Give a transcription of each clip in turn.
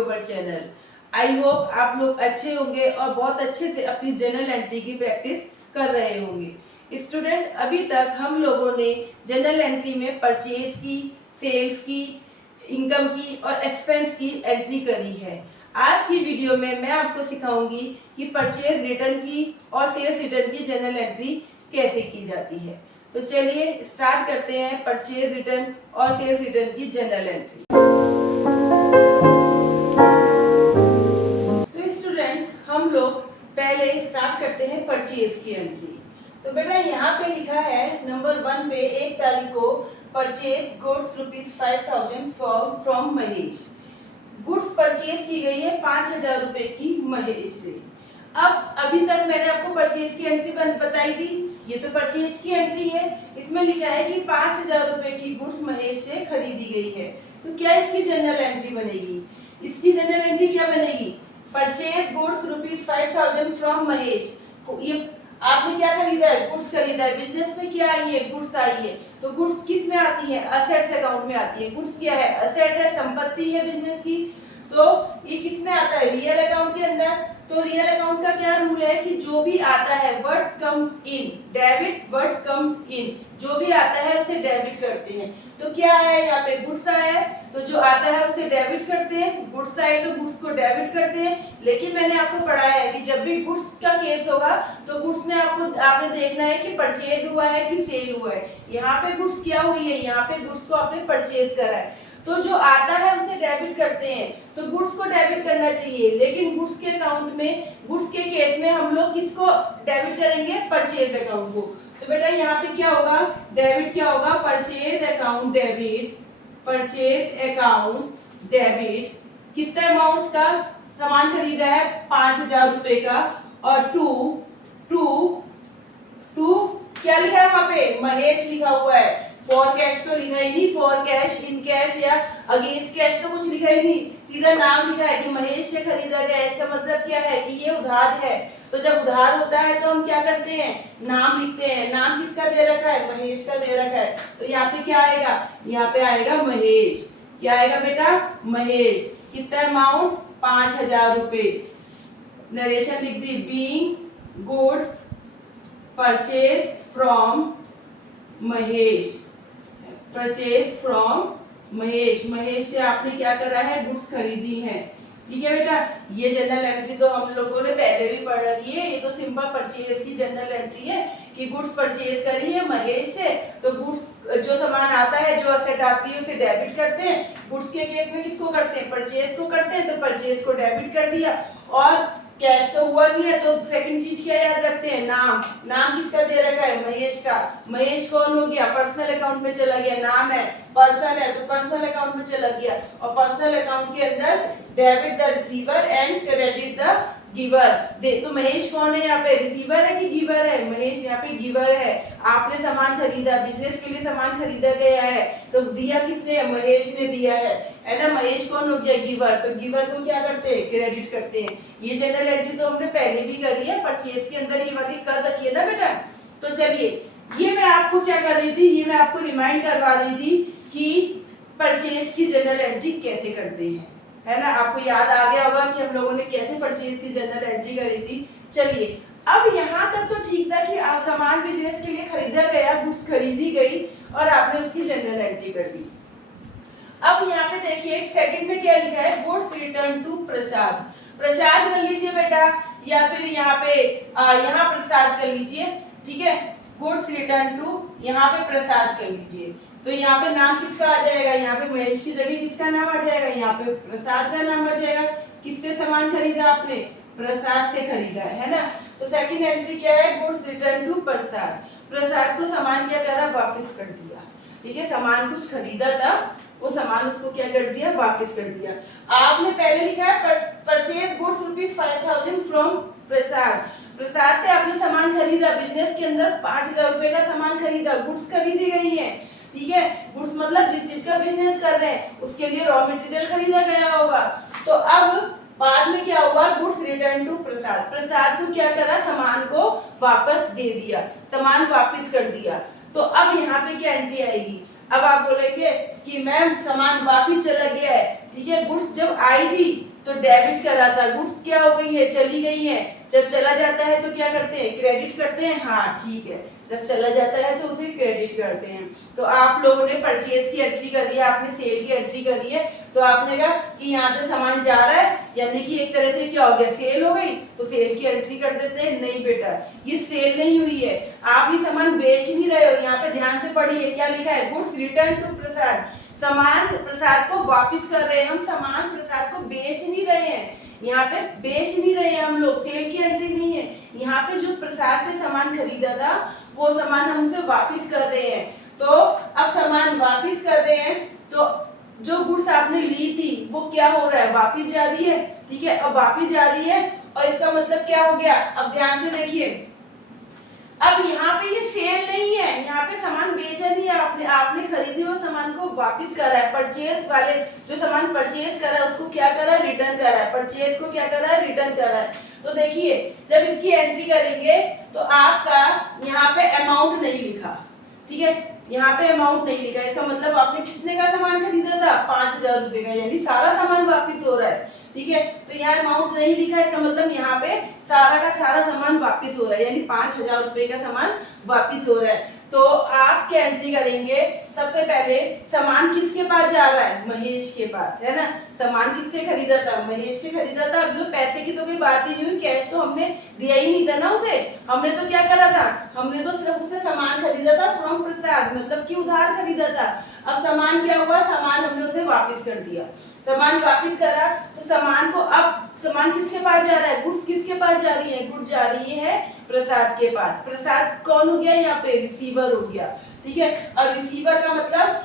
To our channel. I hope आप लोग अच्छे होंगे और बहुत अच्छे से अपनी जर्नल एंट्री की प्रैक्टिस कर रहे होंगे। स्टूडेंट, अभी तक हम लोगों ने जर्नल एंट्री में परचेज की, सेल्स की, इनकम की और एक्सपेंस की एंट्री करी है। आज की वीडियो में मैं आपको सिखाऊंगी कि परचेज रिटर्न की और सेल्स रिटर्न की जर्नल एंट्री कैसे की जाती है। तो चलिए स्टार्ट करते हैं परचेज रिटर्न और सेल्स रिटर्न की जर्नल एंट्री। तो स्टूडेंट्स, हम लोग पहले स्टार्ट करते हैं परचेज की एंट्री। तो बेटा यहाँ पे लिखा है नंबर 1 पे 1 तारीख को purchase goods ₹5000 from Mahesh. Goods purchase की गई है 5000 रुपए की महेश से। अब अभी तक मैंने आपको परचेज की एंट्री बताई थी, ये तो परचेज की एंट्री है। इसमें लिखा है कि 5000 रुपए की गुड्स महेश से खरीदी गई है। तो क्या इसकी जनरल एंट्री बनेगी? इसकी जनरल एंट्री क्या बनेगी? Purchase goods ₹5000 from Mahesh. ये आपने क्या खरीदा है? गुड्स खरीदा है। बिजनेस में क्या आई है? गुड्स आई है। तो गुड्स किस में आती है? असेट्स अकाउंट में आती है। गुड्स क्या है? असेट है, संपत्ति है बिजनेस की। तो ये किस में आता है? रियल अकाउंट के अंदर। तो रियल अकाउंट का क्या रूल है कि जो भी आता है वर्ड कम इन, डेबिट वर्ड कम इन, जो भी आता है उसे डेबिट करते हैं। तो क्या है यहाँ पे? गुड्स आया है तो जो आता है उसे डेबिट करते हैं। गुड्स आए तो गुड्स को डेबिट करते हैं। लेकिन मैंने आपको पढ़ाया है कि जब भी गुड्स का केस होगा तो गुड्स में आपने देखना है कि परचेज हुआ है कि सेल हुआ है। यहाँ पे गुड्स क्या हुई है? यहाँ पे गुड्स को आपने परचेज करा है। तो जो आता है उसे डेबिट करते हैं। तो गुड्स को डेबिट करना चाहिए, लेकिन गुड्स के अकाउंट में, गुड्स के केस में हम लोग किसको डेबिट करेंगे? परचेज अकाउंट को। तो बेटा यहाँ पे क्या होगा? डेबिट क्या होगा? Purchase account debit. Purchase account debit. कितने अमाउंट का सामान खरीदा है? 5000 रुपए का। और टू क्या लिखा है वहां पे? महेश लिखा हुआ है। फॉर कैश तो लिखा ही नहीं, फॉर कैश, इन कैश या अगेंस्ट कैश तो कुछ लिखा ही नहीं, सीधा नाम लिखा है कि महेश से खरीदा गया। इसका मतलब क्या है कि ये उधार है। तो जब उधार होता है तो हम क्या करते हैं? नाम लिखते हैं। नाम किसका दे रखा है? महेश का दे रखा है। तो यहाँ पे क्या आएगा? यहाँ पे आएगा महेश। क्या आएगा बेटा? महेश। कितना अमाउंट? 5000 रुपए। नरेशन लिख दी। Being goods purchase from Mahesh. Purchase from Mahesh. Mahesh से आपने क्या करा है? गुड्स खरीदी है। ठीक है बेटा, ये जनरल एंट्री तो हम लोगों ने पहले भी पढ़ रखी है। ये तो सिंपल परचेज की जनरल एंट्री है कि गुड्स परचेज करी है महेश से। तो गुड्स जो सामान आता है, जो असेट आती है उसे डेबिट करते हैं। गुड्स के केस में किसको करते हैं? परचेज को करते हैं। तो परचेज को डेबिट कर दिया। और कैश तो हुआ नहीं है तो सेकंड चीज क्या याद रखते हैं? नाम। नाम किसका दे रखा है? महेश का। महेश कौन हो गया? पर्सनल अकाउंट में चला गया। नाम है, पर्सन है तो पर्सनल अकाउंट में चला गया। और पर्सनल अकाउंट के अंदर debit the receiver and credit the giver. दे तो महेश कौन है यहाँ पे? रिसीवर है कि गिवर है? महेश यहाँ पे गिवर है। आपने सामान खरीदा, बिजनेस के लिए सामान खरीदा गया है, तो दिया किसने? महेश ने दिया है ना। महेश कौन हो गया? गिवर। तो गिवर को क्या करते हैं? क्रेडिट करते हैं। ये जनरल एंट्री तो हमने पहले भी करी है, परचेज के अंदर ये वाली कर रखी है ना बेटा। तो चलिए, ये मैं आपको क्या कर रही थी? ये मैं आपको रिमाइंड करवा रही थी कि परचेज की जनरल एंट्री कैसे करते हैं, है ना। आपको याद आ गया होगा कि हम लोगों ने कैसे परचेज की जनरल एंट्री करी थी। चलिए, अब यहाँ तक तो ठीक था कि आप सामान बिजनेस के लिए खरीदा गया, गुड्स खरीदी गई और आपने उसकी जनरल एंट्री कर दी। अब यहाँ पे देखिए सेकंड में क्या लिखा है? गुड्स रिटर्न टू प्रसाद। प्रसाद कर लीजिए बेटा, या फिर यहाँ पे यहाँ प्रसाद कर लीजिए। ठीक है, गुड्स रिटर्न टू, यहाँ पे प्रसाद कर लीजिए। तो यहाँ पे नाम किसका आ जाएगा? यहाँ पे महेश की जगह किसका नाम आ जाएगा? यहाँ पे प्रसाद का नाम आ जाएगा। किससे सामान खरीदा आपने? प्रसाद से खरीदा है ना। तो सेकंड एंट्री क्या है? गुड्स रिटर्न टू प्रसाद। प्रसाद को सामान क्या करा? वापस कर दिया। ठीक है, सामान कुछ खरीदा था, वो सामान उसको क्या कर दिया? वापस कर दिया। आपने पहले लिखा है परचेज गुड्स ₹5000 फ्रॉम प्रसाद। प्रसाद से आपने सामान खरीदा, बिजनेस के अंदर 5000 रुपए का सामान खरीदा, गुड्स खरीदी गई है। ठीक है, गुड्स मतलब जिस चीज का बिजनेस कर रहे हैं उसके लिए रॉ मटेरियल खरीदा गया होगा। तो अब बाद में क्या हुआ? गुड्स रिटर्न टू प्रसाद। प्रसाद को क्या करा? सामान को वापस दे दिया, सामान वापस कर दिया। तो अब यहाँ पे क्या एंट्री आएगी? अब आप बोलेंगे कि मैम सामान वापस चला गया है। ठीक है, गुड्स जब आई थी तो डेबिट करा था, गुड्स क्या हो गई है, चली गई है। जब चला जाता है तो क्या करते हैं, क्रेडिट करते हैं। हाँ ठीक है, जब चला जाता है तो उसे क्रेडिट करते हैं। तो आप लोगों ने परचेज की एंट्री करी है, आपने सेल की एंट्री करी है, तो आपने कहा कि यहाँ से सामान जा रहा है, यानी कि एक तरह से क्या हो गया, सेल हो गई, तो सेल की एंट्री कर देते हैं। नहीं बेटा, ये सेल नहीं हुई है, आप ये सामान बेच नहीं रहे हो। यहाँ पे ध्यान से पढ़िए क्या लिखा है, गुड्स रिटर्न टू प्रसाद, सामान प्रसाद को वापिस कर रहे हैं हम, सामान प्रसाद को बेच नहीं रहे हैं। यहाँ पे बेच नहीं रहे हैं हम लोग, सेल की एंट्री नहीं है। यहाँ पे जो प्रसाद से सामान खरीदा था वो सामान हम उसे वापिस कर रहे हैं। तो अब सामान वापिस कर रहे हैं, तो जो गुड्स आपने ली थी वो क्या हो रहा है, वापिस जा रही है। ठीक है, अब वापिस जा रही है और इसका मतलब क्या हो गया, अब ध्यान से देखिए, अब यहाँ पे ये सेल नहीं है, यहाँ पे सामान बेचा नहीं है आपने, आपने खरीदी हुए सामान को वापस करा है। परचेज वाले जो सामान परचेज करा है उसको क्या करा है, रिटर्न करा है। परचेज को क्या करा है, रिटर्न करा है। तो देखिए जब इसकी एंट्री करेंगे तो आपका यहाँ पे अमाउंट नहीं लिखा, ठीक है, यहाँ पे अमाउंट नहीं लिखा, इसका मतलब आपने कितने का सामान खरीदा था, 5,000 रुपए का, यानी सारा सामान वापिस हो रहा है। ठीक है, तो यहाँ अमाउंट नहीं लिखा, इसका मतलब यहाँ पे सारा का सारा सामान वापिस हो रहा है, यानी 5,000 रुपए का सामान वापिस हो रहा है। तो आप क्या एंट्री करेंगे, सबसे पहले सामान किसके पास जा रहा है, महेश के पास, है ना। सामान किससे खरीदा था, महेश से खरीदा था। अब जो पैसे की तो कोई बात ही नहीं हुई, कैश तो हमने दिया ही नहीं था ना उसे, हमने तो क्या करा था, हमने तो सिर्फ उसे सामान खरीदा था फ्रॉम प्रसाद, मतलब कि उधार खरीदा था। अब सामान क्या हुआ, सामान हमने उसे वापिस कर दिया, सामान वापिस करा, तो सामान को, अब सामान किसके पास जा रहा है, गुड्स किसके पास जा रही है, गुड्स जा रही है प्रसाद के पास। प्रसाद कौन हो गया यहाँ पे, रिसीवर हो गया। ठीक है, और रिसीवर का मतलब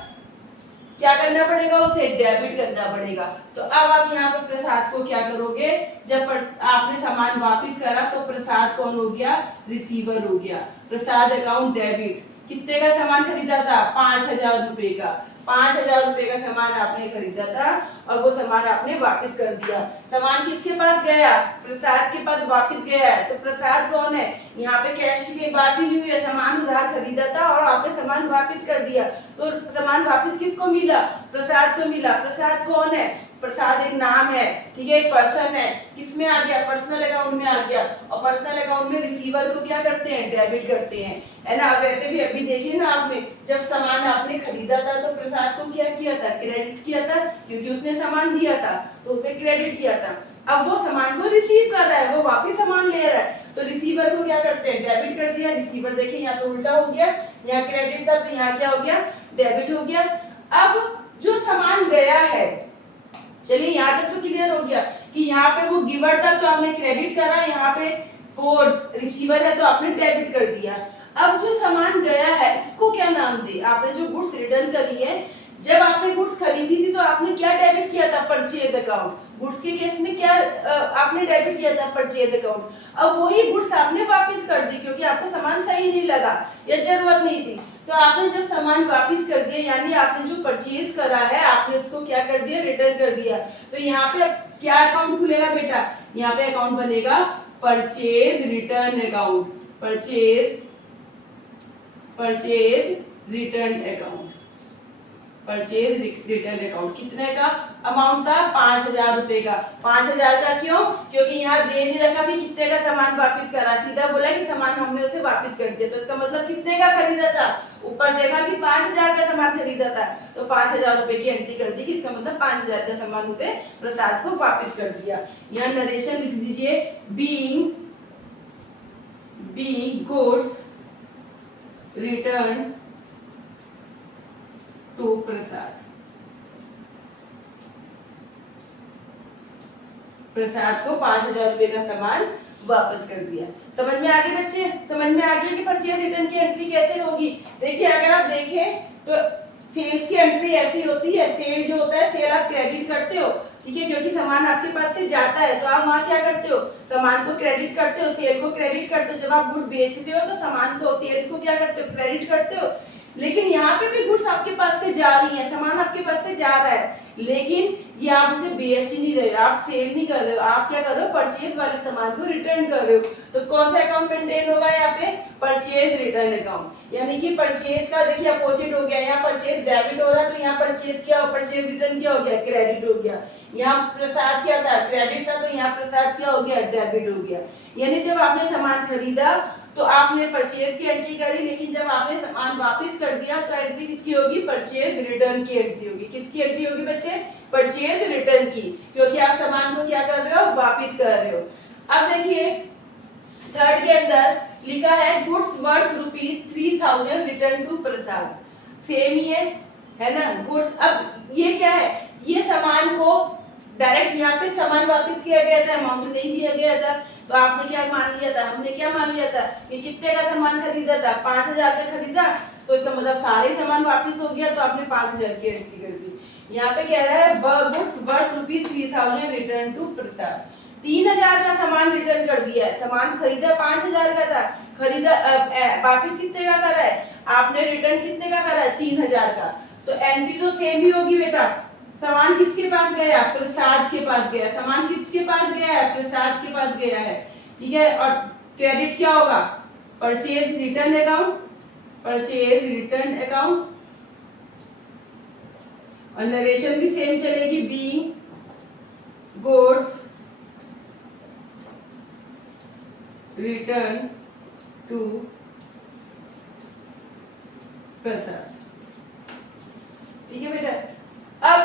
क्या करना पड़ेगा, उसे डेबिट करना पड़ेगा। तो अब आप यहाँ पे प्रसाद को क्या करोगे, जब आपने सामान वापिस करा तो प्रसाद कौन हो गया, रिसीवर हो गया। प्रसाद अकाउंट डेबिट, कितने का सामान खरीदा था, 5,000 रुपए का, 5,000 रुपए का सामान आपने खरीदा था और वो सामान आपने वापस कर दिया। सामान किसके पास गया, प्रसाद के पास वापस गया है। तो प्रसाद कौन है, यहाँ पे कैश की बात ही नहीं हुई है, सामान उधार खरीदा था और आपने सामान वापस कर दिया। तो सामान वापस किसको मिला, प्रसाद को मिला। प्रसाद कौन है, प्रसाद एक नाम है, ठीक है, एक पर्सन है, किसमें आ गया, पर्सनल अकाउंट में आ गया। और पर्सनल अकाउंट में रिसीवर को क्या करते हैं, डेबिट करते हैं, है ना। वैसे भी अभी देखिए ना आपने, जब सामान आपने खरीदा था तो प्रसाद को क्या किया था, क्रेडिट किया था, क्योंकि उसने सामान दिया था तो उसे क्रेडिट किया था। अब वो सामान को रिसीव कर रहा है, वो वापिस सामान ले रहा है, तो रिसीवर को क्या करते हैं, डेबिट कर दिया। रिसीवर देखिए यहाँ पे उल्टा हो गया, यहाँ क्रेडिट था तो यहाँ क्या हो गया, डेबिट हो गया। अब जो सामान गया है, चलिए यहाँ तक तो क्लियर हो गया कि यहाँ पे वो गिवर था तो आपने क्रेडिट करा, यहाँ पे वो रिसीवर है तो आपने डेबिट कर दिया। अब जो सामान गया है उसको क्या नाम दे, आपने जो गुड्स रिटर्न करी है, जब आपने गुड्स खरीदी थी तो आपने क्या डेबिट किया था, परचेज अकाउंट। गुड्स के केस में क्या आपने डेबिट किया था, परचेज अकाउंट। अब वही गुड्स आपने वापस कर दी क्योंकि आपको सामान सही नहीं लगा या जरूरत नहीं थी, तो आपने जब सामान वापस कर दिया, यानी आपने जो परचेज करा है आपने उसको क्या कर दिया, रिटर्न कर दिया। तो यहाँ पे अब क्या अकाउंट खुलेगा बेटा, यहाँ पे अकाउंट बनेगा purchase return account, purchase return account, purchase return account. कितने का अमाउंट था, 5,000 रुपए का। 5,000 का क्यों, क्योंकि यहाँ दे नहीं रखा कि कितने का सामान वापस करा, सीधा बोला कि सामान हमने उसे वापस कर दिया। तो इसका मतलब कितने का खरीदा था, ऊपर देखा कि 5,000 का सामान खरीदा था तो 5,000 रुपए की एंट्री कर दी कि इसका मतलब 5,000 का सामान उसे प्रसाद को वापस कर दिया। यहाँ नरेशन लिख दीजिए, बीइंग गुड्स रिटर्न टू प्रसाद, प्रसाद को 5,000 रुपए का सामान वापस कर दिया। समझ में आ गए बच्चे, समझ में आ गया कि परचेज रिटर्न की एंट्री कैसे होगी। देखिए अगर आप देखें तो सेल्स की एंट्री ऐसी होती है, सेल जो होता है, सेल आप क्रेडिट करते हो, ठीक है, क्योंकि सामान आपके पास से जाता है तो आप वहाँ क्या करते हो, सामान को क्रेडिट करते हो, सेल को क्रेडिट करते हो। जब आप गुड बेचते हो तो सामान को, सेल्स को क्या करते हो, क्रेडिट करते हो। लेकिन यहाँ पे भी गुड्स आपके पास से जा रही है, सामान आपके पास से जा रहा है, लेकिन ये आप उसे बेच ही नहीं रहे हो, आप सेल नहीं कर रहे हो, आप क्या कर रहे हो, परचेज वाले सामान को रिटर्न कर रहे हो। तो कौन सा अकाउंट मेंटेन होगा यहाँ पे, परचेज रिटर्न अकाउंट। यानी कि परचेज का देखिए अपोजिट हो गया, यहाँ परचेज डेबिट हो रहा है तो यहाँ परचेज क्या हो, परचेज रिटर्न क्या हो गया, क्रेडिट हो गया। यहाँ प्रसाद क्या था, क्रेडिट था, तो यहाँ प्रसाद क्या हो गया, डेबिट हो गया। यानी जब आपने सामान खरीदा तो आपने परचेज की एंट्री करी, लेकिन जब आपने सामान वापस कर दिया तो एंट्री किसकी होगी, परचेज रिटर्न की एंट्री होगी। किसकी एंट्री होगी बच्चे, परचेज रिटर्न की, क्योंकि आप सामान को क्या कर रहे हो, वापस कर रहे हो। अब देखिए थर्ड के अंदर लिखा है goods worth ₹3000 return to Prasad, same ही है ना, गुड्स। अब ये क्या है, ये सामान को डायरेक्ट यहाँ पे सामान वापस किया गया था, अमाउंट नहीं दिया गया था, तो आपने क्या मान लिया था, हमने क्या मान लिया था कि कितने का सामान खरीदा था, 5000 का खरीदा, तो इसका मतलब सारे सामान वापस हो गया, तो आपने 5000 की एंट्री कर दी। यहाँ पे कह रहा है गुड्स वर्थ ₹3000 रिटर्न टू प्रसाद, 3000 का सामान रिटर्न कर दिया है, सामान खरीदा 5000 का था, खरीदा वापस कितने का करा है आपने, रिटर्न कितने का करा है, 3000 का। तो एंट्री तो सेम ही होगी बेटा, सामान किसके पास गया, प्रसाद के पास गया, सामान किसके पास गया है, प्रसाद के पास गया है, ठीक है। और क्रेडिट क्या होगा, purchase return account, purchase return account, और नरेशन भी सेम चलेगी, बी गुड्स रिटर्न टू प्रसाद, ठीक है बेटा। अब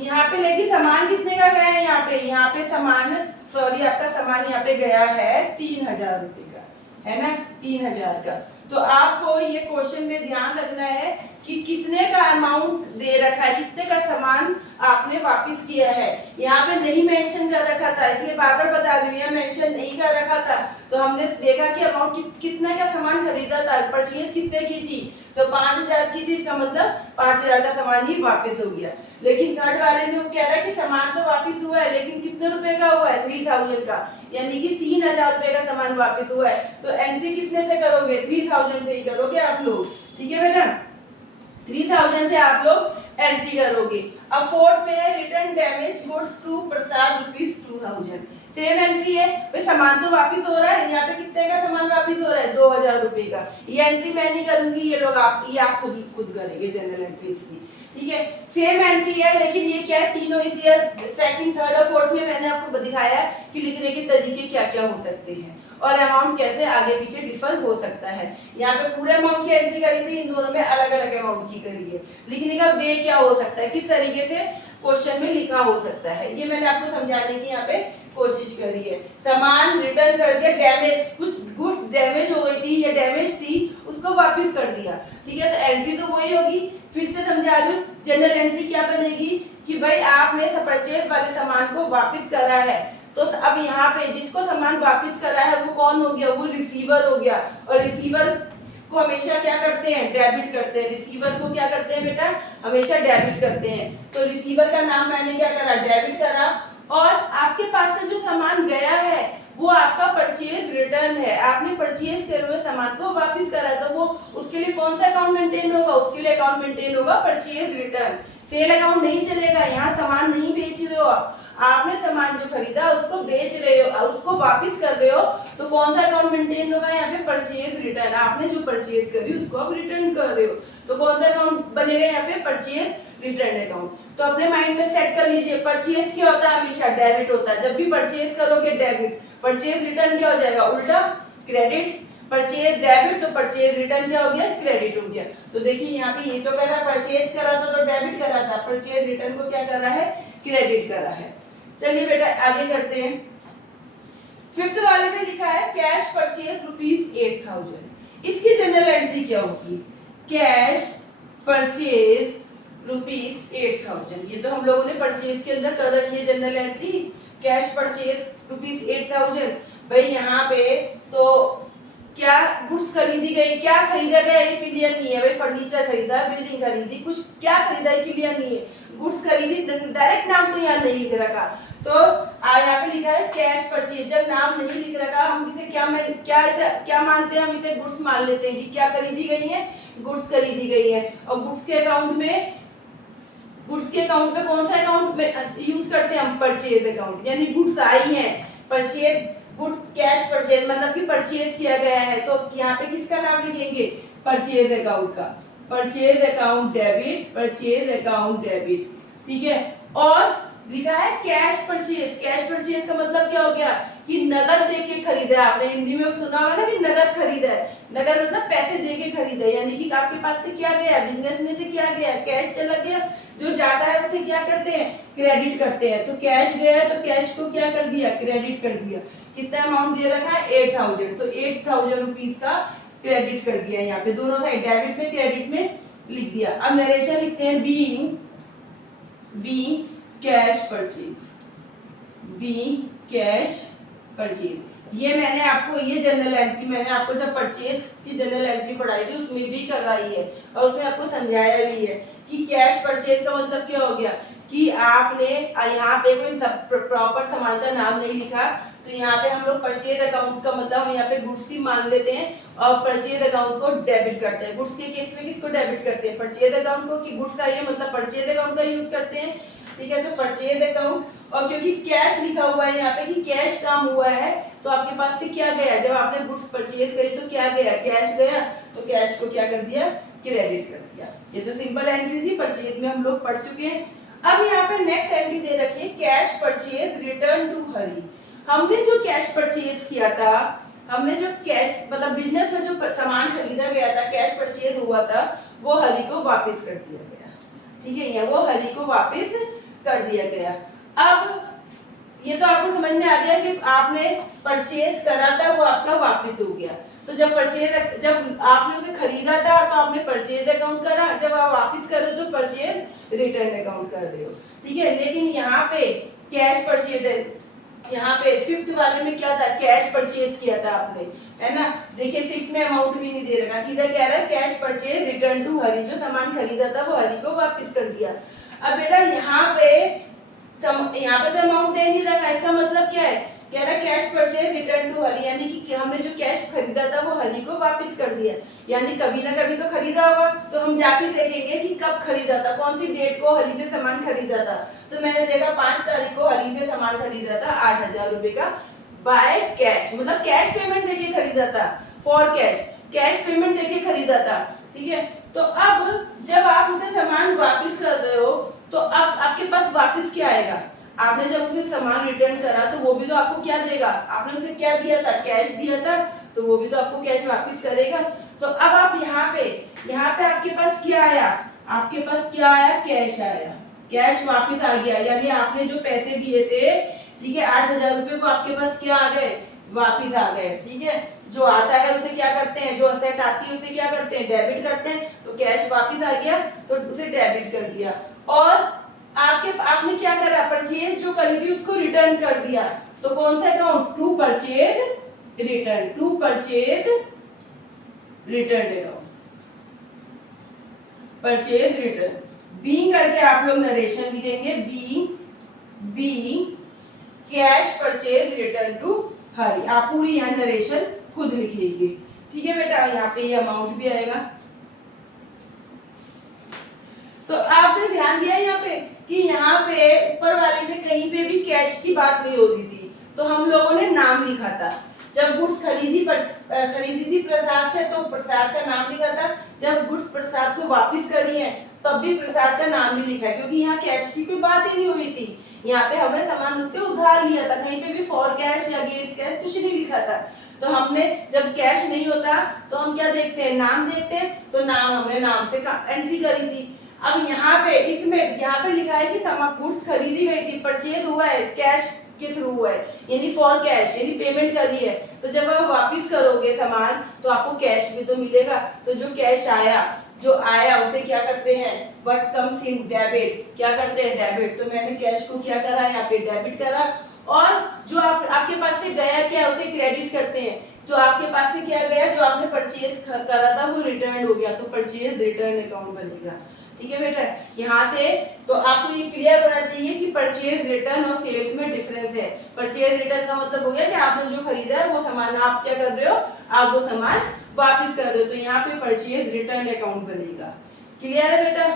यहाँ पे लेकिन सामान कितने का गया है, यहाँ पे सामान, सॉरी आपका सामान यहाँ पे गया है 3000 रुपए का, है ना, 3000 का। तो आपको ये क्वेश्चन में ध्यान रखना है कि कितने का अमाउंट दे रखा है, कितने का सामान आपने वापस किया है। यहाँ पे नहीं मेंशन कर रखा था, इसलिए बार बार बता दूं, यहाँ मेंशन नहीं कर रखा था, तो हमने देखा कि अमाउंट कितना का सामान खरीदा था, परचेज कितने की थी, तो 5000 की थी, इसका मतलब 5000 का सामान ही वापस हो गया। लेकिन थर्ड वाले में वो कह रहा है कि सामान तो वापस हुआ है, लेकिन कितने रुपए का हुआ है, 3000 का, यानी कि 3000 रुपए का सामान वापस हुआ है। तो एंट्री कितने से करोगे, 3000 से ही करोगे आप लोग, ठीक है बेटा, 3000 से आप लोग एंट्री करोगे। अब फोर्थ में है return damage goods to Prasad ₹2000, same entry है भाई, सामान तो वापस हो रहा है, यहाँ पे कितने का सामान वापस हो रहा है, 2000 रुपए का। ये एंट्री मैं नहीं करूंगी, ये लोग आप खुद करेंगे जनरल एंट्रीज की, ठीक है। सेम एंट्री है, लेकिन ये क्या है, तीनों इस सेकंड थर्ड और फोर्थ में मैंने आपको दिखाया है कि लिखने के तरीके क्या क्या हो सकते हैं और अमाउंट कैसे आगे पीछे डिफर हो सकता है। यहाँ पे पूरे अमाउंट की एंट्री करी थी, इन दोनों में अलग अलग अमाउंट की करी है। लिखने का वे क्या हो सकता है, किस तरीके से क्वेश्चन में लिखा हो सकता है, ये मैंने आपको समझाने की यहाँ पे कोशिश करी है। सामान रिटर्न कर दिया, डैमेज, कुछ गुड्स डैमेज हो गई थी या डैमेज थी, उसको वापस कर दिया, ठीक है। तो एंट्री तो वही होगी, फिर से समझा रही हूँ, जनरल एंट्री क्या बनेगी कि भाई आपने परचेज वाले सामान को वापस करा है, तो अब यहाँ पे जिसको सामान वापस करा है वो कौन हो गया, वो रिसीवर हो गया। और रिसीवर को हमेशा क्या करते हैं, डेबिट करते हैं। रिसीवर को क्या करते हैं बेटा, हमेशा डेबिट करते हैं। तो रिसीवर का नाम मैंने क्या करा, डेबिट करा। और आपके पास से जो सामान गया है वो आपका परचेज रिटर्न है, आपने परचेज करे हुए सामान को वापस करा, तो वो उसके लिए कौन सा अकाउंट मेंटेन होगा, उसके लिए अकाउंट मेंटेन होगा परचेज रिटर्न। सेल अकाउंट नहीं चलेगा, यहाँ सामान नहीं बेच रहे हो आपने सामान जो खरीदा उसको बेच रहे हो, उसको वापस कर रहे हो, तो कौन सा अकाउंट मेंटेन होगा यहाँ पे, परचेज रिटर्न। आपने जो परचेज करी उसको आप रिटर्न कर रहे हो, तो कौन सा अकाउंट बनेगा यहाँ पे, परचेज रिटर्न अकाउंट। तो अपने माइंड में सेट कर लीजिए, परचेज क्या होता है, हमेशा डेबिट होता है। जब भी परचेज करोगे डेबिट, परचेज रिटर्न क्या हो जाएगा, उल्टा क्रेडिट। परचेज डेबिट तो परचेज रिटर्न क्या हो गया, क्रेडिट हो गया। तो देखिए यहाँ पे ये तो कह रहा है परचेज करा था तो डेबिट करा था, परचेज रिटर्न को क्या करा है, क्रेडिट करा है। चलिए बेटा आगे करते हैं। फिफ्थ वाले में लिखा है कैश परचेज ₹8000, इसकी जनरल एंट्री क्या होगी, कैश परचेज ₹8000। ये तो हम लोगों ने परचेज के अंदर कर रखी है जनरल एंट्री, कैश परचेज ₹8000। भाई यहाँ पे तो क्या गुड्स खरीदी गई, क्या खरीदा गया ये क्लियर नहीं है। भाई फर्नीचर खरीदा, बिल्डिंग खरीदी, कुछ क्या खरीदा ये क्लियर नहीं है। गुड्स खरीदी, डायरेक्ट नाम तो यहाँ नहीं लिख रखा, तो यहाँ पे लिखा है कैश परचेज। जब नाम नहीं लिख रखा हम इसे क्या मानते हैं, हम इसे गुड्स मान लेते हैं कि क्या खरीदी गई है, गुड्स खरीदी गई है। और गुड्स के अकाउंट में गुड्स के अकाउंट में कौन सा अकाउंट में यूज करते हैं हम? Purchase account. यानी गुड्स आई हैं, परचेज गुड कैश परचेज मतलब कि परचेज किया गया है, तो यहाँ पे किसका नाम लिखेंगे? परचेज अकाउंट का। Purchase account debit, purchase account debit, ठीक है। और लिखा है कैश परचेज। कैश परचेज का मतलब क्या हो गया कि नगद देके खरीदा है। आपने हिंदी में सुना होगा ना कि नगद खरीदा है। नगद मतलब पैसे देके खरीदा है, यानी कि आपके पास से क्या गया, बिजनेस में से क्या गया, कैश चला गया। जो जाता है उसे क्या करते हैं? क्रेडिट करते हैं। तो कैश गया तो कैश को क्या कर दिया? क्रेडिट कर दिया। कितना अमाउंट दे रखा है? 8000। तो 8000 रुपीज का क्रेडिट कर दिया यहाँ पे, दोनों साइड डेबिट में क्रेडिट में लिख दिया। अब नरेशन लिखते हैं being cash purchase, being cash purchase. ये मैंने आपको, ये जनरल एंट्री मैंने आपको जब परचेज की जनरल एंट्री पढ़ाई थी उसमें भी करवाई है और उसमें आपको समझाया भी है कि कैश परचेज का मतलब क्या हो गया कि आपने यहाँ पे कोई प्रॉपर सामान का नाम नहीं लिखा, तो यहाँ पे हम लोग परचेज अकाउंट का मतलब हम यहाँ पे गुड्स ही मान लेते हैं और परचेज अकाउंट को डेबिट करते हैं। गुड्स के केस में किसको डेबिट करते हैं? परचेज अकाउंट को, कि गुड्स आई है मतलब परचेज अकाउंट का यूज करते हैं, ठीक है। तो परचेज अकाउंट, और क्योंकि कैश लिखा हुआ है यहाँ पे कि कैश काम हुआ है, तो आपके पास से क्या गया? जब आपने गुड्स परचेज करी तो क्या गया? कैश गया। तो कैश को क्या कर दिया? क्रेडिट कर दिया। ये तो सिंपल एंट्री थी, परचेज में हम लोग पढ़ चुके हैं। अब यहाँ पे नेक्स्ट एंट्री दे रखी है कैश परचेज रिटर्न टू हरी। हमने जो कैश परचेज किया था, हमने जो कैश मतलब बिजनेस में जो सामान खरीदा गया था, कैश परचेज हुआ था, वो हरी को वापस कर दिया गया, ठीक है। ये वो हरी को वापस कर दिया गया। अब ये तो आपको समझ में आ गया कि आपने परचेज करा था वो आपका वापस हो गया। तो जब आपने उसे खरीदा था तो आपने परचेज अकाउंट करा, जब आप वापस कर रहे हो तो परचेज रिटर्न अकाउंट कर रहे हो, ठीक है। लेकिन यहाँ पे कैश परचेज, यहाँ पे 5th वाले में क्या था? कैश परचेज किया था आपने, है ना। देखिए 6 में अमाउंट भी नहीं दे रखा, सीधा कह रहा है कैश परचेज रिटर्न टू हरी। जो सामान खरीदा था वो हरी को वापस कर दिया। अब बेटा यहाँ पे तो अमाउंट दे नहीं रखा, इसका मतलब क्या है? कह रहा है कैश परचेज रिटर्न टू हरी, यानी कि हमने जो कैश खरीदा था वो हरी को वापस कर दिया। यानी कभी ना कभी तो खरीदा होगा, तो हम जाके देखेंगे कि कब खरीदा था, कौन सी डेट को हरी से सामान खरीदा था। तो मैंने देखा 5 तारीख को हरी से सामान खरीदा था 8000 रुपए का बाय कैश, मतलब कैश पेमेंट देके खरीदा था, फॉर कैश पेमेंट देके खरीदा था, ठीक है। तो अब जब आप उसे सामान वापस कर रहे हो तो अब आपके पास वापस क्या आएगा? आपने जब उसे सामान रिटर्न करा तो वो भी तो आपको क्या देगा? आपने उसे क्या दिया था? कैश दिया था, तो वो भी तो आपको कैश वापस करेगा। तो अब आप यहाँ पे आपके पास क्या आया? आपके पास क्या आया? कैश आया, कैश वापस आ गया। यानी आपने जो पैसे दिए थे, ठीक है, 8000 रुपए को आपके पास क्या आ गए? वापिस आ गए, ठीक है। जो आता है उसे क्या करते हैं? जो असेट आती है उसे क्या करते हैं? डेबिट करते हैं। तो कैश वापिस आ गया तो उसे डेबिट कर दिया। और आपने क्या करा? परचेज जो करी थी उसको रिटर्न कर दिया। तो कौन सा account? To purchase return, to purchase return account, purchase return. Being करके आप लोग नरेशन लिखेंगे, being cash purchase return to Hari. आप पूरी यहाँ नरेशन खुद लिखेंगे, ठीक है बेटा। यहाँ पे ये अमाउंट भी आएगा। तो आपने ध्यान दिया यहाँ पे कि यहाँ पे ऊपर वाले में कहीं पे भी कैश की बात नहीं होती थी, तो हम लोगों ने नाम लिखा था। जब गुड्स खरीदी थी प्रसाद से तो प्रसाद का नाम लिखा था। जब गुड्स प्रसाद को वापस करी है तब भी प्रसाद का नाम भी लिखा है, क्योंकि यहाँ कैश की कोई बात ही नहीं हुई थी। यहाँ पे हमने सामान उससे उधार लिया था, कहीं पे भी फॉर कैश या अगेंस्ट कैश कुछ नहीं लिखा था। तो हमने जब कैश नहीं होता तो हम क्या देखते हैं? नाम देखते हैं। तो नाम हमने नाम से एंट्री करी थी। अब यहाँ पे यहाँ पे लिखा है कि सामान गुड्स खरीदी गई थी, परचेज हुआ है, कैश के थ्रू हुआ है, यानी फॉर कैश, यानी पेमेंट करी है। तो जब आप वापस करोगे सामान तो आपको कैश भी तो मिलेगा। तो जो कैश आया उसे क्या करते हैं? व्हाट कम्स इन डेबिट, क्या करते हैं? डेबिट। तो मैंने कैश को क्या करा? यहाँ पे डेबिट करा। और जो आपके पास से गया क्या, उसे क्रेडिट करते हैं। जो आपके पास से क्या गया, जो आपने परचेज करा था वो रिटर्न हो गया, तो परचेज रिटर्न अकाउंट बनेगा, ठीक है बेटा। यहाँ से तो आपको ये क्लियर होना चाहिए कि परचेज रिटर्न और सेल्स में डिफरेंस है। परचेज रिटर्न का मतलब हो गया कि आपने जो खरीदा है वो सामान आप क्या कर रहे हो? आप वो सामान वापस कर रहे हो। तो यहाँ पे परचेज रिटर्न अकाउंट बनेगा। क्लियर है बेटा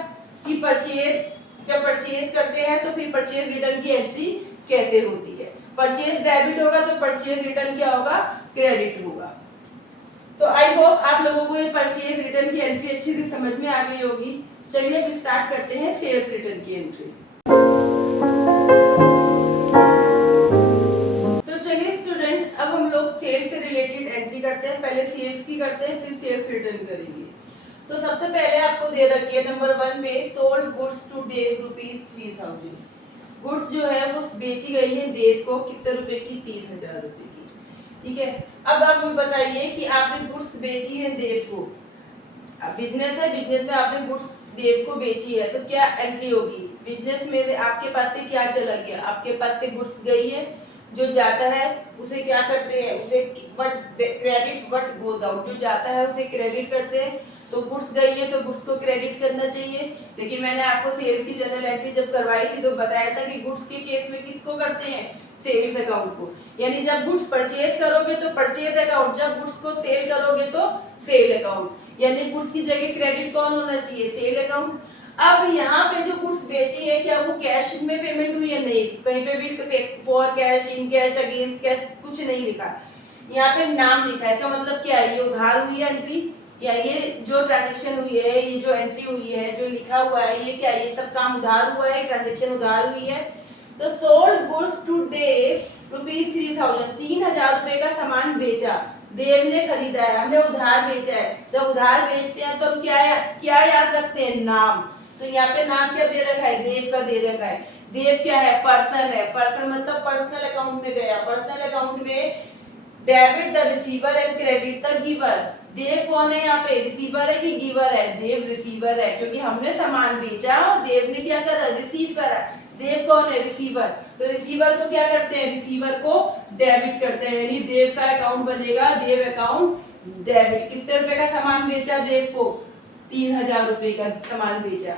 कि परचेज जब परचेज करते हैं तो फिर परचेज रिटर्न की एंट्री कैसे होती है। परचेज डेबिट होगा तो परचेज रिटर्न क्या होगा, क्रेडिट होगा। तो आई होप आप लोगों को ये परचेज रिटर्न की एंट्री अच्छी से समझ में आ गई होगी। चलिए अब स्टार्ट करते हैं सेल्स रिटर्न की एंट्री। तो चलिए स्टूडेंट, अब हम लोग सेल्स से रिलेटेड एंट्री करते हैं। पहले सेल्स की करते हैं, फिर सेल्स रिटर्न करेंगे। तो सबसे पहले आपको दे रखी है नंबर 1 में sold goods to Dev ₹3000। Goods जो है वो बेची गई है देव को कितने रुपए की, 3000 रुपए की। ठीक है, अब आप बताइए कि आपने गुड्स बेची है देव को, बिजनेस है, बिजनेस में आपने गुड्स देव को बेची है, तो क्या एंट्री होगी। बिजनेस में आपके पास से क्या चला गया, आपके पास से गुड्स गई है, जो जाता है उसे क्या करते हैं, उसे क्रेडिट व्हाट गोज आउट, जो जाता है उसे क्रेडिट करते हैं। तो गुड्स गई है तो गुड्स को क्रेडिट करना चाहिए। लेकिन मैंने आपको सेल्स की जनरल एंट्री जब करवाई थी तो बताया था कि गुड्स के केस में किसको करते हैं, सेल्स अकाउंट को। यानी जब गुड्स परचेज करोगे तो परचेज अकाउंट, जब गुड्स को सेल करोगे तो सेल अकाउंट। यानी गुड्स की जगह क्रेडिट कौन होना चाहिए, सेल अकाउंट। अब यहाँ पे जो गुड्स बेची है क्या वो कैश में पेमेंट हुई है, नहीं, कहीं पे भी for cash, in cash, against cash कुछ नहीं लिखा। यहाँ पे नाम लिखा है, इसका मतलब क्या है, ये उधार हुई है एंट्री, या ये जो ट्रांजेक्शन हुई है, ये जो एंट्री हुई है, जो लिखा हुआ है, ये क्या है, ये सब काम उधार हुआ है, ट्रांजेक्शन उधार हुई है। तो सोल्ड गुड्स टू देव ₹3000, 3000 रुपए का सामान बेचा, देव ने खरीदा है, हमने उधार बेचा है। जब उधार बेचते हैं तो हम क्या याद रखते हैं, नाम। तो यहाँ पे नाम क्या दे रखा है, देव का दे रखा है। देव क्या है, पर्सन है, पर्सन मतलब पर्सनल अकाउंट में गया, पर्सनल अकाउंट में debit the receiver and credit the giver. Dev कौन है यहाँ पे, रिसीवर है कि गिवर है, देव रिसीवर है, क्योंकि हमने सामान बेचा और देव ने क्या करा, रिसीव करा। देव कौन है, रिसीवर। तो रिसीवर को क्या करते हैं, रिसीवर को डेबिट करते हैं, यानी देव का अकाउंट बनेगा देव अकाउंट डेबिट। कितने रुपए का सामान बेचा देव को, 3000 रुपए का सामान बेचा।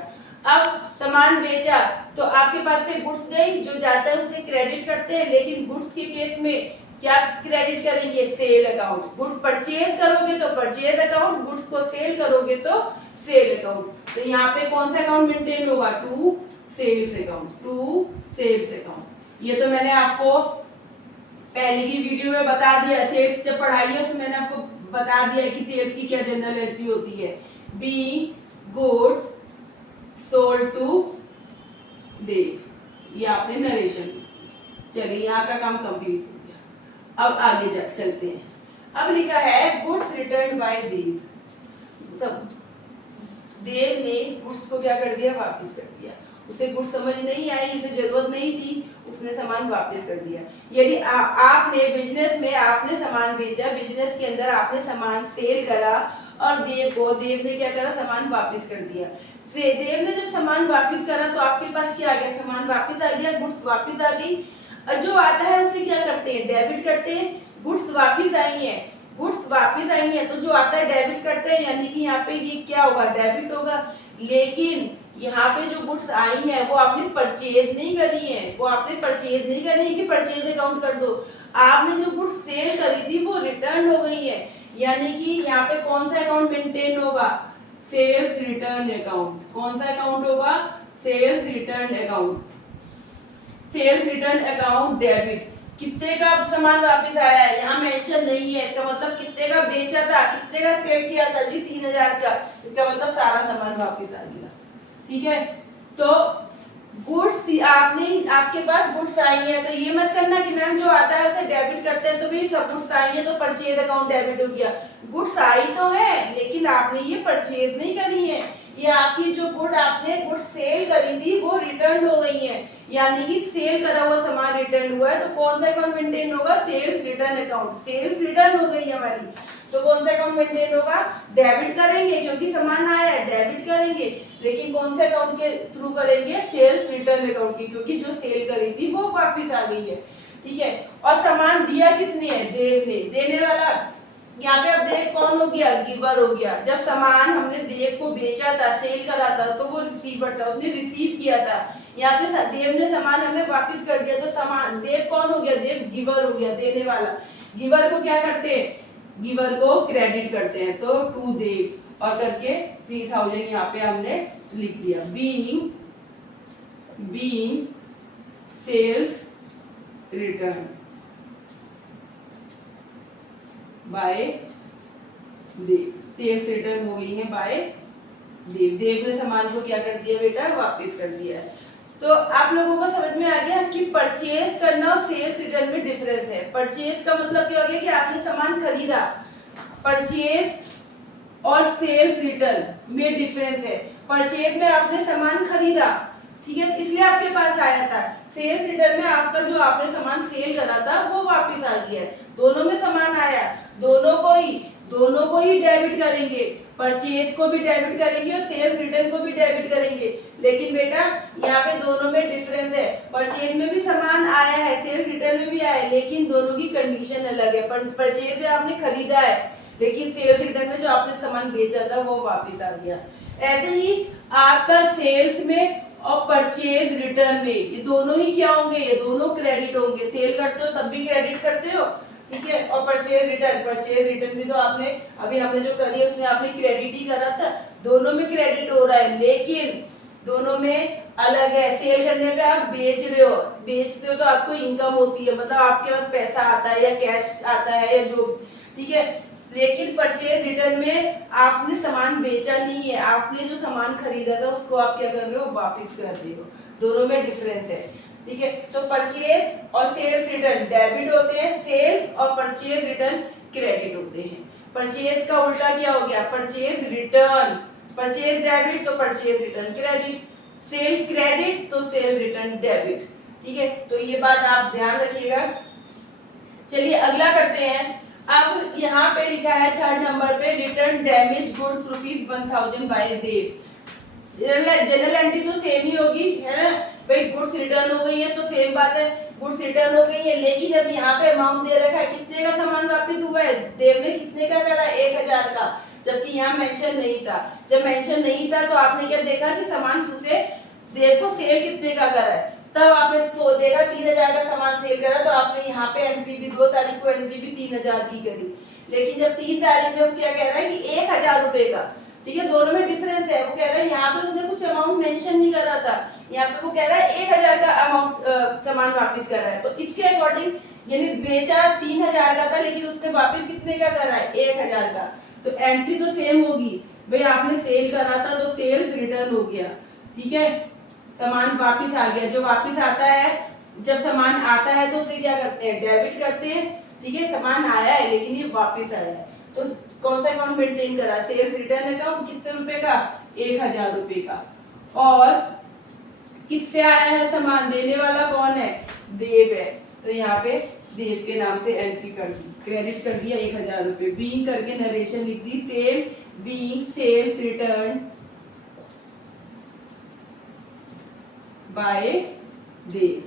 अब सामान बेचा तो आपके पास से गुड्स गई, जो जाता है उसे क्रेडिट करते हैं। लेकिन गुड्स के केस में क्या क्रेडिट करेंगे, सेल अकाउंट। गुड परचेज करोगे तो परचेज अकाउंट, गुड्स को सेल करोगे तो सेल अकाउंट। तो यहाँ पे कौन सा अकाउंट मेंटेन होगा, to sales account, to sales account. ये तो मैंने आपको पहले की वीडियो में बता दिया, सेल्स जब पढ़ाई है तो मैंने आपको बता दिया कि सेल्स की क्या जनरल एंट्री होती है। बी गुड्स सोल्ड टू देव, ये आपने नरेशन। चलिए यहाँ का काम कंप्लीट हो गया। अब आगे चलते हैं। अब लिखा है गुड्स रिटर्न बाय देव। सब देव ने गुड्स को क्या कर दिया, वापस कर दिया। उसे गुड्स समझ नहीं आई, उसे जरूरत नहीं थी, उसने सामान वापस कर दिया। यदि आपने बिजनेस में आपने सामान बेचा, बिजनेस के अंदर आपने सामान सेल करा और देव ने क्या करा, सामान वापस कर दिया। देव ने जब सामान वापस करा तो आपके पास क्या आ गया, सामान वापस आ गया, गुड्स वापस आ गई। जो आता है उसे क्या करते हैं, डेबिट करते हैं। गुड्स वापस आई है, गुड्स वापस आई है तो जो आता है डेबिट करते हैं, यानी कि यहाँ पे ये क्या होगा, डेबिट होगा। लेकिन यहाँ पे जो गुड्स आई है वो आपने परचेज नहीं करी है, वो आपने परचेज नहीं करी है कि परचेज अकाउंट कर दो। आपने जो गुड्स सेल करी थी वो रिटर्न हो गई है, यानी कि यहाँ पे कौन सा अकाउंट मेंटेन होगा, सेल्स रिटर्न अकाउंट। कौन सा अकाउंट होगा, sales return account. Sales return account debit. कितने का सामान वापस आया है, यहाँ मेंशन नहीं है, इसका मतलब कितने का बेचा था, कितने का सेल किया था जी, 3000 का, इसका मतलब सारा सामान वापस आ गया। ठीक है, तो गुड्स आपने, आपके पास गुड्स आई है तो ये मत करना कि मैम जो आता है उसे डेबिट करते हैं तो भी सब गुड्स आई है तो परचेज अकाउंट डेबिट हो गया। गुड्स आई तो है लेकिन आपने ये परचेज नहीं करी है, ये आपकी जो आपने गुड्स सेल करी थी वो रिटर्न हो गई है, यानी कि सेल करा हुआ सामान रिटर्न हुआ है। तो कौन सा अकाउंट मेंटेन होगा, sales return account. Sales return हो गई हमारी तो कौन सा अकाउंट मेंटेन होगा, डेबिट करेंगे क्योंकि सामान आया है, डेबिट करेंगे। लेकिन कौन से अकाउंट के थ्रू करेंगे, सेल्स रिटर्न अकाउंट की, क्योंकि जो सेल करी थी वो वापस आ गई है। ठीक है, और सामान दिया किसने है, देव ने। देने वाला यहाँ पे अब देव कौन हो गया, गिवर हो गया। जब सामान हमने देव को बेचा था, सेल करा था, तो वो रिसीवर था, उसने रिसीव किया था। यहाँ पे देव ने सामान हमें वापस कर दिया तो सामान देव कौन हो गया, देव गिवर हो गया, देने वाला। गिवर को क्या करते हैं, गिवर को क्रेडिट करते हैं, तो टू देव और करके 3000 यहाँ पे हमने लिख दिया। Being being sales return by Dev. Sales return हो गई है बाय देव। देव ने सामान को क्या कर दिया बेटा, वापस कर दिया है। तो आप लोगों को समझ में आ गया कि परचेज करना और सेल्स रिटर्न में डिफरेंस है। परचेज का मतलब क्या हो गया कि आपने सामान खरीदा, परचेज और सेल्स रिटर्न में डिफरेंस है। परचेज में आपने सामान खरीदा, ठीक है, इसलिए आपके पास आया था। सेल्स रिटर्न में आपका जो आपने सामान सेल करा था वो वापस आ गया है। दोनों में सामान आया, दोनों को ही डेबिट करेंगे, परचेज को भी डेबिट करेंगे और सेल्स रिटर्न को भी डेबिट करेंगे। लेकिन बेटा यहाँ पे दोनों में डिफरेंस है। परचेज में भी सामान आया है, सेल्स रिटर्न में भी आया है, लेकिन दोनों की कंडीशन अलग है। परचेज में आपने खरीदा है, लेकिन सेल्स रिटर्न में जो आपने सामान बेचा था वो वापस आ गया। ऐसे ही आपका सेल्स में और परचेज रिटर्न में ये दोनों ही क्या होंगे, ये दोनों क्रेडिट होंगे। सेल करते हो तब भी क्रेडिट करते हो, ठीक है, और परचेज रिटर्न भी तो आपने अभी हमने जो करी है उसमें आपने क्रेडिट ही करा था। दोनों में क्रेडिट हो रहा है, लेकिन दोनों में अलग है। सेल करने पे आप बेचते हो तो आपको इनकम होती है, मतलब आपके पास पैसा आता है या कैश आता है या जो, ठीक है। लेकिन परचेज रिटर्न में आपने सामान बेचा नहीं है, आपने जो सामान खरीदा था उसको आप क्या कर रहे हो, वापस कर रहे हो। दोनों में डिफरेंस है, ठीक है। तो परचेज और सेल्स रिटर्न डेबिट होते हैं, सेल्स और परचेज रिटर्न क्रेडिट होते हैं। परचेज का उल्टा क्या हो गया, परचेज रिटर्न। परचेज डेबिट तो purchase return credit, cell credit तो सेल रिटर्न डेबिट, ठीक है। तो ये बात आप ध्यान रखिएगा। चलिए अगला करते हैं। अब यहाँ पे लिखा है 3rd नंबर पे, रिटर्न डैमेज गुड्स ₹1000 बाय देव। जनरल एंट्री तो सेम ही होगी, है ना भाई। गुड्स रिटर्न हो गई है तो सेम बात है, गुड्स रिटर्न हो गई है। लेकिन अब यहाँ पे अमाउंट दे रखा है, कितने का सामान वापस हुआ है, देव ने कितने का करा, 1000 का, जबकि यहाँ मेंशन नहीं था। जब मेंशन नहीं था तो आपने क्या देखा कि सामान से देव को सेल कितने का करा है, तब आपने देखा 3000 का सामान सेल करा, तो आपने यहाँ पे एंट्री भी 2 तारीख को एंट्री भी 3000 की करी। लेकिन जब 3 तारीख में वो क्या कह रहा है कि 1000 रुपए का, ठीक है, दोनों में डिफरेंस है। वो कह रहा है यहाँ पे उसने कुछ अमाउंट मेंशन नहीं करा था, यहाँ पे वो कह रहा है 1000 का अमाउंट सामान वापस कर रहा है। तो इसके अकॉर्डिंग यानी बेचा 3000 का था, लेकिन उसने वापस कितने का करा है, 1000 का। तो एंट्री तो सेम होगी भाई, आपने सेल करा था तो सेल्स रिटर्न हो गया, ठीक है, सामान वापस आ गया। जो वापस आता है, जब सामान आता है तो उसे क्या करते हैं, डेबिट करते हैं, ठीक है। सामान आया है लेकिन ये वापस आया है, तो कौन सा अकाउंट मेंटेन करा, सेल्स रिटर्न अकाउंट। कितने रुपए का, 1000 रुपए का। और किससे आया है सामान, देने वाला कौन है, देव है, तो यहाँ पे देव के नाम से एंट्री कर दी, क्रेडिट कर दिया 1000 रुपए। बीइंग करके नरेशन लिख दी, sale being sales return by Dev,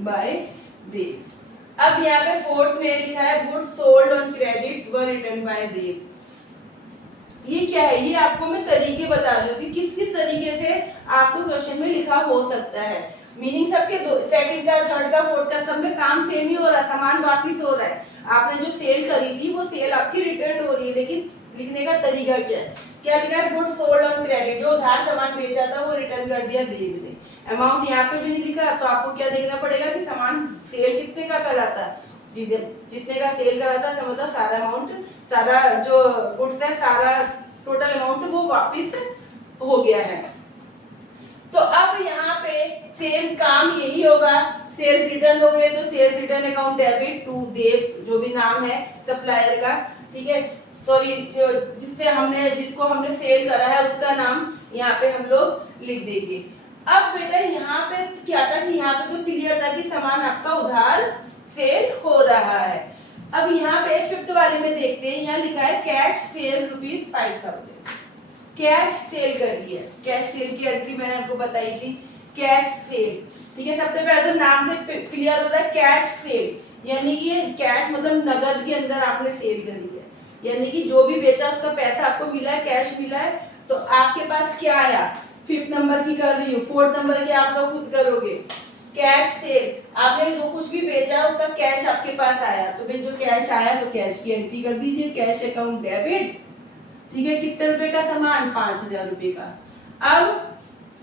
by Dev. अब यहाँ पे 4th में लिखा है गुड्स सोल्ड ऑन क्रेडिट व रिटर्न बाय देव। ये क्या है, ये आपको मैं तरीके बता रही हूँ कि किस किस तरीके से आपको क्वेश्चन में लिखा हो सकता है। मीनिंग सबके 2nd का, 3rd का, 4th का सब में काम सेम ही हो रहा है, सामान वापिस हो रहा है। आपने जो सेल करी थी वो सेल आपकी रिटर्न हो रही है, लेकिन लिखने का तरीका क्या है, क्या लिखा है, गुड्स सोल्ड ऑन क्रेडिट, जो उधार सामान बेचा था वो रिटर्न कर दिया देव ने। अमाउंट यहाँ पे भी नहीं लिखा, तो आपको क्या देखना पड़ेगा कि सामान सेल कितने का करा था, जितने का सेल करा था, मतलब सारा अमाउंट, सारा जो गुड्स है, सारा टोटल अमाउंट वो वापिस हो गया है। तो अब यहाँ पे सेम काम यही होगा, सेल्स रिटर्न हो गए तो sales return account debit to Dev, जो भी नाम है सप्लायर का, ठीक है, सॉरी, जिसको हमने सेल करा है उसका नाम यहाँ पे हम लोग लिख देंगे। अब बेटा यहाँ पे क्या था कि यहाँ पे तो क्लियर था कि सामान आपका उधार सेल हो रहा है। अब यहाँ पे 5th वाले में देखते हैं, यहाँ लिखा है कैश सेल ₹5000, कैश सेल करी है। कैश सेल की एंट्री मैंने आपको बताई थी, कैश सेल, ठीक है। सबसे पहले तो नाम से क्लियर हो रहा है कैश सेल, यानी कि कैश मतलब नगद के अंदर आपने सेल करी है, यानी कि जो भी बेचा उसका पैसा आपको मिला है, कैश मिला है। तो आपके पास क्या आया, 5th नंबर की कर रही हूँ, 4th नंबर की आप लोग खुद करोगे। कैश सेल, आपने जो कुछ भी बेचा उसका कैश आपके पास आया, तो भाई जो कैश आया तो कैश की एंट्री कर दीजिए, कैश अकाउंट डेबिट, ठीक है। कितने रुपए का सामान, 5000 रुपए का। अब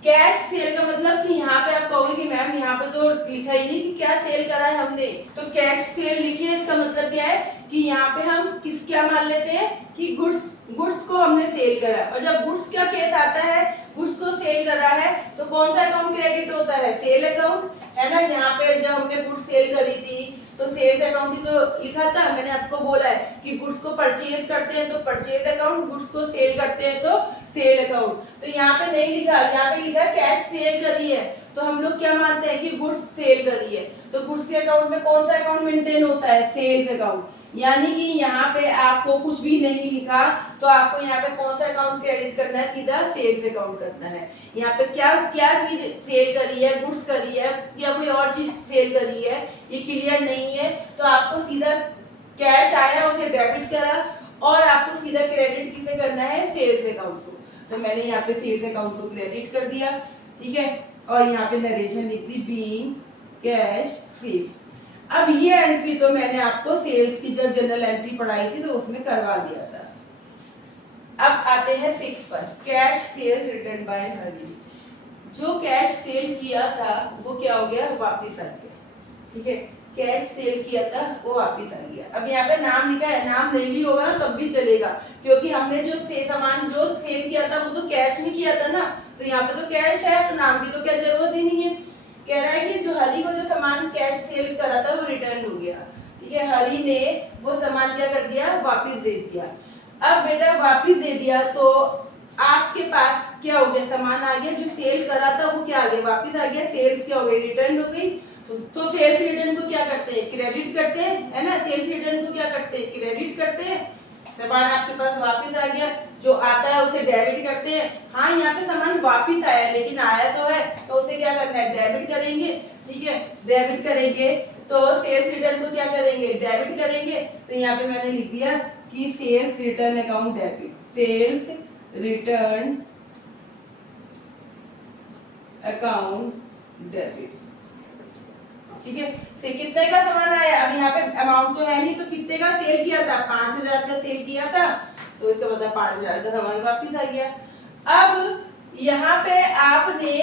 कैश सेल का मतलब कि यहाँ पे आप कहोगे कि मैम यहाँ पे तो लिखा ही नहीं कि क्या सेल करा है हमने, तो कैश सेल लिखिए, इसका मतलब क्या है कि यहाँ पे हम क्या मान लेते हैं कि गुड्स को हमने सेल करा। और जब गुड्स का केस आता है, गुड्स को सेल करा है, तो कौन सा अकाउंट क्रेडिट होता है? सेल अकाउंट, है ना। यहाँ पे जब हमने गुड्स सेल करी थी तो सेल्स अकाउंट ही तो लिखा था। मैंने आपको बोला है कि गुड्स को परचेज करते हैं तो परचेज अकाउंट, गुड्स को सेल करते हैं तो सेल अकाउंट। तो यहाँ पे नहीं लिखा, यहाँ पे लिखा कैश सेल करी है, तो हम लोग क्या मानते हैं कि गुड्स सेल करी है। तो गुड्स के अकाउंट में कौन सा अकाउंट मेंटेन होता है? Sales account. यानी कि यहाँ पे आपको कुछ भी नहीं लिखा, तो आपको यहाँ पे कौन सा अकाउंट क्रेडिट करना है? सीधा सेल्स अकाउंट करना है। यहाँ पे क्या क्या चीज सेल करी है? गुड्स करी है या कोई और चीज सेल करी है, ये क्लियर नहीं है, तो आपको सीधा कैश आया उसे डेबिट करा और आपको सीधा क्रेडिट किसे करना है? सेल्स अकाउंट को। तो मैंने यहाँ पे सेल्स अकाउंट को क्रेडिट कर दिया, ठीक है। और यहाँ पे नरेशन लिख दी बीइंग कैश सेल। अब ये एंट्री तो मैंने आपको सेल्स की जब जनरल एंट्री पढ़ाई थी तो उसमें करवा दिया था। अब आते हैं 6 पर, कैश सेल्स रिटर्न बाय हरी। जो कैश सेल किया था वो क्या हो गया? वापिस आ गया, ठीक है। कैश सेल किया था वो वापिस आ गया। अब यहाँ पे नाम लिखा है, नाम नहीं भी होगा ना तब भी चलेगा, क्योंकि हमने जो सामान जो सेल किया था वो तो कैश में किया था ना, तो यहाँ पे तो कैश है, तो नाम की तो क्या जरूरत ही नहीं है। कह रहा है कि जो हरी को जो सामान कैश सेल करा था वो रिटर्न हो गया, ठीक है। हरी ने वो सामान क्या कर दिया? वापिस दे दिया। अब बेटा वापिस दे दिया तो आपके पास क्या हो गया? सामान आ गया, जो सेल करा था वो क्या आ गया? वापिस आ गया। सेल्स क्या हो गई? रिटर्न हो गई। तो सेल्स रिटर्न को क्या करते हैं? क्रेडिट करते हैं, है ना। सेल्स रिटर्न को क्या करते हैं? क्रेडिट करते हैं। सामान आपके पास वापिस आ गया, जो आता है उसे डेबिट करते हैं। हाँ, यहाँ पे सामान वापिस आया, लेकिन आया तो है, तो उसे क्या करना है? डेबिट करेंगे, ठीक है। डेबिट करेंगे तो सेल्स रिटर्न को क्या करेंगे? डेबिट करेंगे। तो यहाँ पे मैंने लिख दिया कि sales return account debit, sales return account debit, ठीक है। से कितने का सामान आया? अब यहाँ पे अमाउंट तो है नहीं, तो कितने का सेल किया था? 5000 का सेल किया था, तो इसका मतलब 5000 का सामान वापिस आ गया। अब यहाँ पे आपने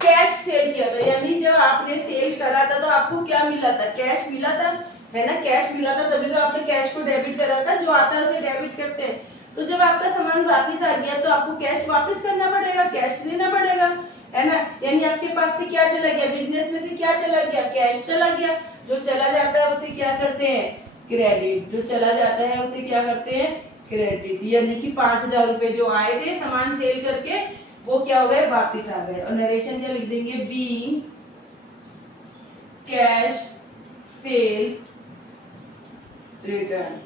कैश सेल किया था, यानी जब आपने सेल करा था तो आपको क्या मिला था? कैश मिला था, है ना। कैश मिला था तभी तो आपने कैश को डेबिट करा था, जो आता है उसे डेबिट करते हैं। तो जब आपका सामान वापिस आ गया तो आपको कैश वापिस करना पड़ेगा, कैश देना पड़ेगा, है ना। यानी आपके पास से क्या चला गया? बिजनेस में से क्या चला गया? कैश चला गया। जो चला जाता है उसे क्या करते हैं? क्रेडिट। जो चला जाता है उसे क्या करते हैं? क्रेडिट। यानी कि 5000 रुपए जो आए थे सामान सेल करके वो क्या हो गए? वापिस आ गए। और नरेशन क्या लिख देंगे? Being cash cell return.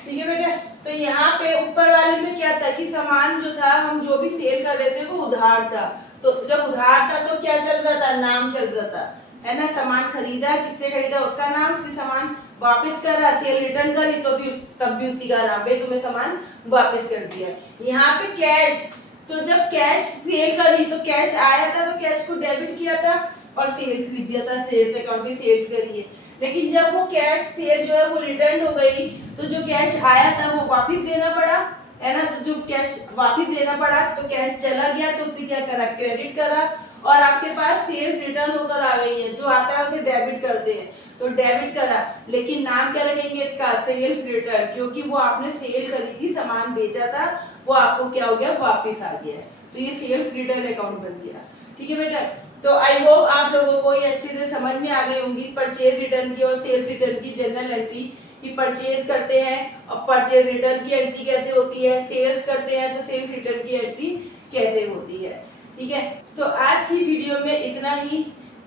ठीक है बेटा। तो यहाँ पे ऊपर वाले में क्या था कि सामान जो था हम जो भी सेल कर रहे थे वो उधार था। तो जब उधार था तो क्या चल रहा था? नाम चल रहा था, है ना। सामान खरीदा, किससे खरीदा? उसका नाम। फिर सामान वापस करा, सेल रिटर्न करी तो फिर तब भी उसी का नाम पे तुम्हें सामान वापस कर दिया। यहाँ पे कैश, तो जब कैश सेल करी तो कैश आया था तो कैश को डेबिट किया था और सेल्स लिख दिया था, सेल्स अकाउंट में सेल्स करी है। लेकिन जब वो कैश सेल जो है वो रिटर्न हो गई तो जो कैश आया था वो वापस देना पड़ा, है ना। तो जो कैश वापस देना पड़ा तो कैश चला गया तो उसे क्या करा? क्रेडिट करा। और आपके पास सेल्स रिटर्न होकर आ गई है, जो आता है उसे डेबिट करते हैं, तो डेबिट करा। लेकिन नाम क्या रखेंगे इसका? सेल्स रिटर्न, क्योंकि वो आपने सेल करी थी, सामान बेचा था, वो आपको क्या हो गया? वापिस आ गया। तो ये सेल्स रिटर्न अकाउंट बन गया, ठीक है बेटा। तो आई होप आप लोगों को ये अच्छे से समझ में आ गई होंगी परचेज रिटर्न की और सेल्स रिटर्न की जनरल एंट्री, कि परचेज करते हैं और परचेज रिटर्न की एंट्री कैसे होती है, सेल्स करते हैं तो सेल्स रिटर्न की एंट्री कैसे होती है, ठीक है। तो आज की वीडियो में इतना ही,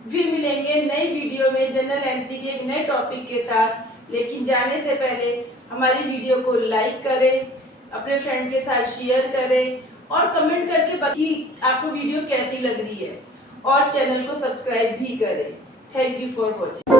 फिर मिलेंगे नई वीडियो में जनरल एंट्री के एक नए टॉपिक के साथ। लेकिन जाने से पहले हमारी वीडियो को लाइक करें, अपने फ्रेंड के साथ शेयर करें और कमेंट करके बताइए आपको वीडियो कैसी लग रही है, और चैनल को सब्सक्राइब भी करें। Thank you for watching.